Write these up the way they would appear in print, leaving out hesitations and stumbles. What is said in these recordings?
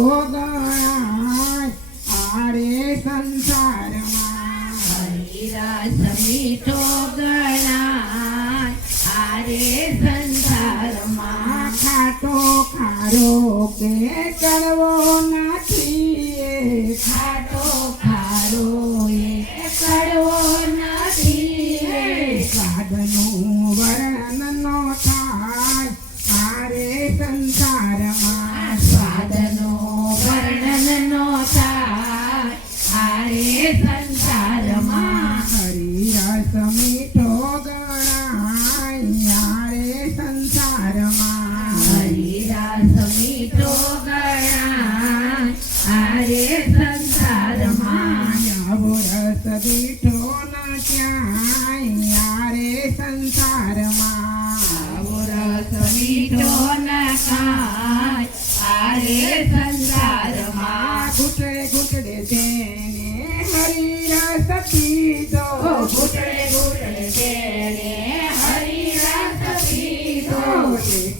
ગણાય આરે સંસારમાં હરિરસ મીઠો ગણાય આરે સંસારમાં ખાટો ખારો કે કડવો નથી ખાટો ખારો એ કડવો નથી સ્વાદનું વર્ણન નો થાય આરે સંસારમાં સ્વાદનો વર્ણન નો થાય આરે સંસારમાં હરિરસ મીઠો ગણાય આરે સંસારમાં હરિરસ મીઠો ગણાય આરે સંસારમાં નવો રસ મીઠો ના ક્યાંય આરે સંસારમાં આવો રસ મીઠો ના ખાય આરે સંસારમાં ઘૂંટડે ઘૂંટડે તેને હરિરસ પીધો ઘૂંટડે ઘૂંટડે તેને હરિરસ પીધો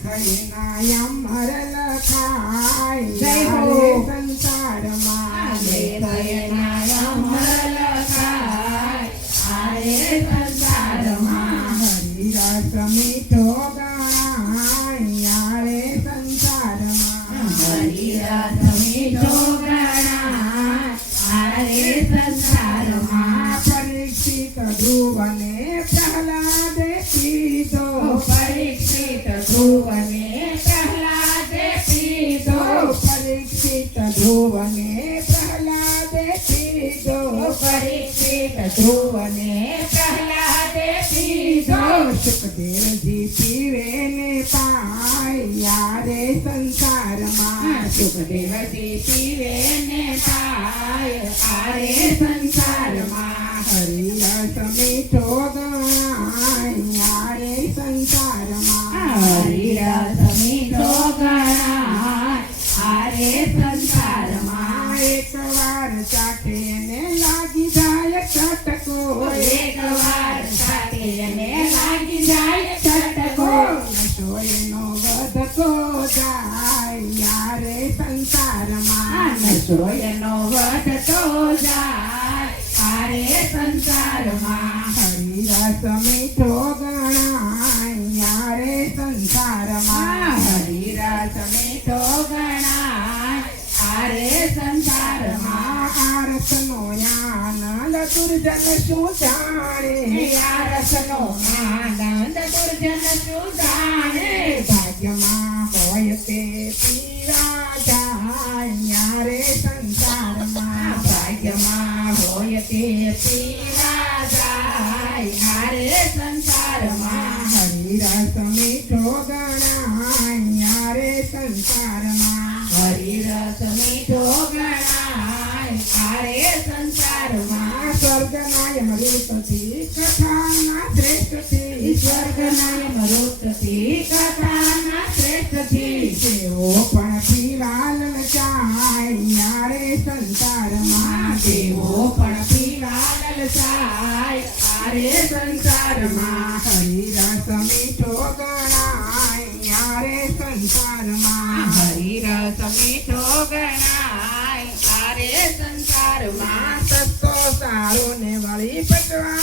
લેખના અમર લખાય જય હો. આરે સંસારમાં દેવયના અમર લખાય આરે સંસારમાં હરિરસ મીઠો ગણાય આરે સંસારમાં હરિરસ મીઠો ગણાય આરે સંસારમાં પરીક્ષિત ધ્રુવને પ્રહલાદે પીધો પરીક્ષિત ધ્રુવને પ્રહલાદે પીધો પરીક્ષિત ધ્રુવને પ્રહલાદે પીધો પરીક્ષિત ધ્રુવને પ્રહલાદે પીધો સુખદેવજી પીવે ને પાય યારે સંસારમાં સુખદેવજી પીવે ને પાય આરે સંસારમાં હરિરસ મીઠો ગણાય યારે સંસારમાં હરિરસ મીઠો ગણાય આરે સંસારમાં એકવાર ચાટે ને લાગી જાય ચટકો એકવાર સાથે ને લાગી જાય છટકો નશો એનો વધતો જાય યારે સંસારમાં નશો એનો વધતો જાય આરે સંસારમાં હરિરસ મીઠો ગણાય યારે સંસારમાં હરિરસ મીઠો ગણાય આરે સંસારમાં આરસનો આનંદ દુર્જન શું જાણે આરસનો આનંદ દુર્જન શું જાણે ભાગ્યમાં હોય તે પીવા જાય યારે સંસારમાં ભાગ્યમાં હોય તે પીવા જાય આરે સંસારમાં હરિરસ મીઠો ગણાય યારે સંસારમાં હરિરસ મીઠો ગણાય આરે સંસારમાં સ્વર્ગના અમૃતથી કથાના શ્રેષ્ઠથી સ્વર્ગના મૃતથી કથાના શ્રેષ્ઠથી તેઓ પણ પીવા લલચાય યારે સંસારમાં દેવો પણ પીવા લલચાય આરે સંસારમાં હરિરસ મીઠો ગણાય યારે સંસારમાં હરિરસ મીઠો ગણાય આરે સંસારમાં સસ્તો સારો ને વળી પચવા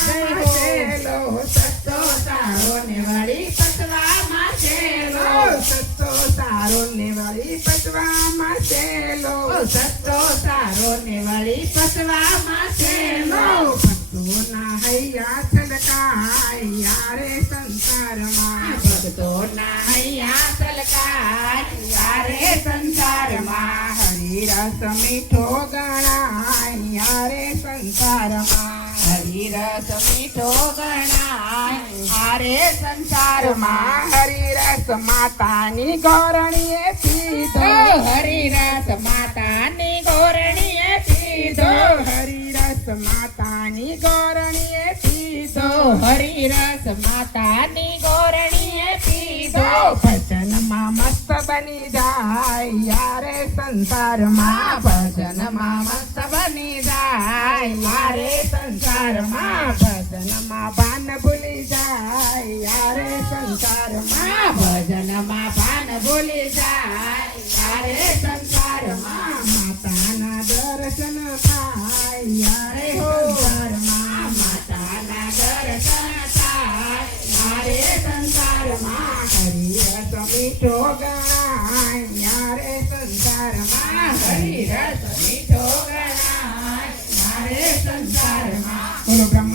ચેલો સસ્તો સારો ને વળી પતવામાં છેલો સસ્તો સારો ને વળી પચવામાં ચેલો સસ્તો સારો ને વળી પતવામાં છેલો ભક્તોના હૈયા છલકાય યારે સંસારમાં ભક્તોના હૈયા સલકાય આરે સંસારમાં હરિરસ મીઠો ગણાય યારે સંસારમાં હરિરસ મીઠો ગણાય આરે સંસારમાં હરિરસ માતાની ગોરણીએ પીધો હરિરસ માતાની ગોરણીએ પીધો હરિરસ માતાની ગોરણીએ પીધો હરિરસ માતાની ગોરણીએ પીધો ભજનમાં મસ્ત બની જાય યારે સંસારમાં ભજનમાં મસ્ત બની જાય યારે સંસારમાં ભજનમાં ભાન ભૂલી જાય યારે સંસારમાં ભજનમાં ભાન ભૂલી જાય યારે સંસારમાં મીઠો ગણાય યારે સંસારમાં હરિરસ મીઠો ગણાય મારે સંસારમાં બોલો બ્રહ્મા